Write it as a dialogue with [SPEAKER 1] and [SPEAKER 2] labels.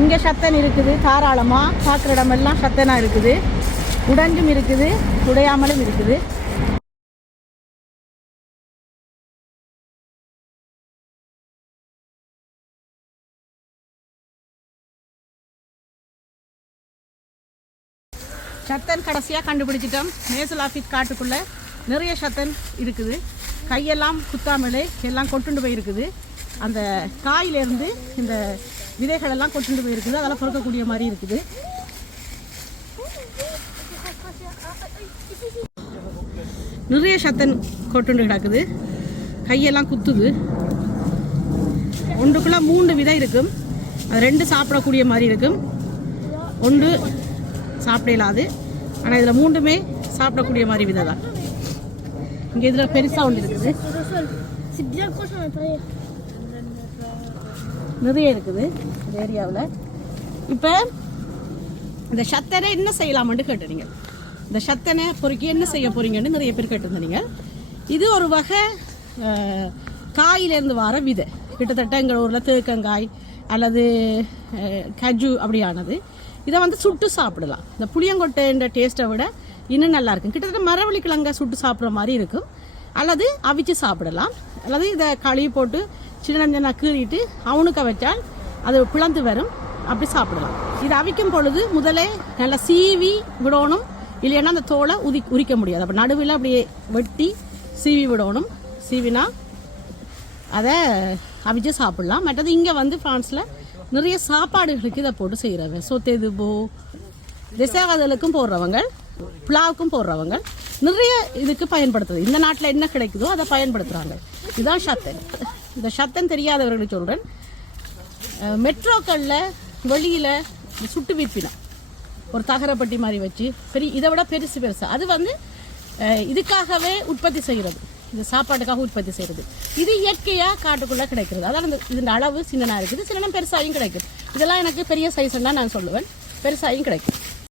[SPEAKER 1] இங்கே சத்தன் இருக்குது தாராளமாக பார்க்குற இடமெல்லாம் சத்தனாக இருக்குது. உடைஞ்சும் இருக்குது உடையாமலும் இருக்குது. சத்தன் கடைசியாக கண்டுபிடிச்சிட்டோம். நேசல் ஆஃபீஸ் காட்டுக்குள்ளே நிறைய சத்தன் இருக்குது. கையெல்லாம் குத்தாமலே எல்லாம் கொட்டுண்டு போயிருக்குது. அந்த காயிலேருந்து இந்த விதைகள் எல்லாம் கொட்டுண்டு போயிருக்குது. அதெல்லாம் பொறுக்கக்கூடிய மாதிரி இருக்குது. நிறைய சத்தன் கொட்டுண்டு கிடக்குது. கையெல்லாம் குத்துது. ஒன்றுக்குள்ள மூன்று விதை இருக்கும். அது ரெண்டு சாப்பிடக்கூடிய மாதிரி இருக்கும். ஒன்று சாப்பிட இயலாது ஆனால் இதில் மூன்றுமே சாப்பிடக்கூடிய மாதிரி விதை தான் இங்கே இதில் பெருசாக ஒன்று இருக்குது. நிறைய இருக்குது இந்த ஏரியாவில். இப்போ இந்த சத்தனை என்ன செய்யலாம்னு கேட்டுறீங்க இந்த சத்தனை பொறுக்கி என்ன செய்ய போறீங்கன்னு நிறைய பேர் கேட்டிருந்தீங்க இது ஒரு வகை காயிலேருந்து வர விதை. கிட்டத்தட்ட எங்கள் ஊரில் தேக்கங்காய் அல்லது கஜு அப்படியானது. இதை வந்து சுட்டு சாப்பிடலாம். இந்த புளியங்கொட்டைன்ற டேஸ்ட்டை விட இன்னும் நல்லா இருக்கும். கிட்டத்தட்ட மரவள்ளி கிழங்க சுட்டு சாப்பிட்ற மாதிரி இருக்கும். அல்லது அவிச்சு சாப்பிடலாம். அல்லது இதை கழுவி போட்டு சின்ன சின்ன கீறிட்டு அவனுக்கு வச்சால் அது பிளந்து வரும். அப்படி சாப்பிடலாம். இது அவிக்கும் பொழுது முதலே நல்லா சீவி விடணும். இல்லைன்னா அந்த தோலை உதி உரிக்க முடியாது. அப்போ நடுவில் அப்படியே வெட்டி சீவி விடணும். சீவினா அதை அவிச்சு சாப்பிடலாம். மற்றது இங்கே வந்து ஃப்ரான்ஸில் நிறைய சாப்பாடுகளுக்கு இதை போட்டு செய்கிறாங்க சொத்தெதுபோ திசைவாதலுக்கும் போடுறவங்க புலாவுக்கும் போடுறவங்க நிறைய இதுக்கு பயன்படுத்துது. இந்த நாட்டில் என்ன கிடைக்குதோ அதை பயன்படுத்துகிறாங்க இதுதான் சத்தை. இந்த சத்தம் தெரியாதவர்களுக்கு சொல்கிறேன் மெட்ரோக்களில் வெளியில் சுட்டு விற்பினம் ஒரு தகரப்பட்டி மாதிரி வச்சு பெரிய இதை விட பெருசு பெருசு. அது வந்து இதுக்காகவே உற்பத்தி செய்கிறது இந்த சாப்பாட்டுக்காக உற்பத்தி செய்கிறது இது இயற்கையாக காட்டுக்குள்ளே கிடைக்கிறது. அதான் இந்த இதன் அளவு சின்னனாக இருக்குது. சின்ன பெருசாயும் கிடைக்குது. இதெல்லாம் எனக்கு பெரிய சைஸ்ன்னு தான் நான் சொல்லுவேன். பெருசாயும் கிடைக்கும்.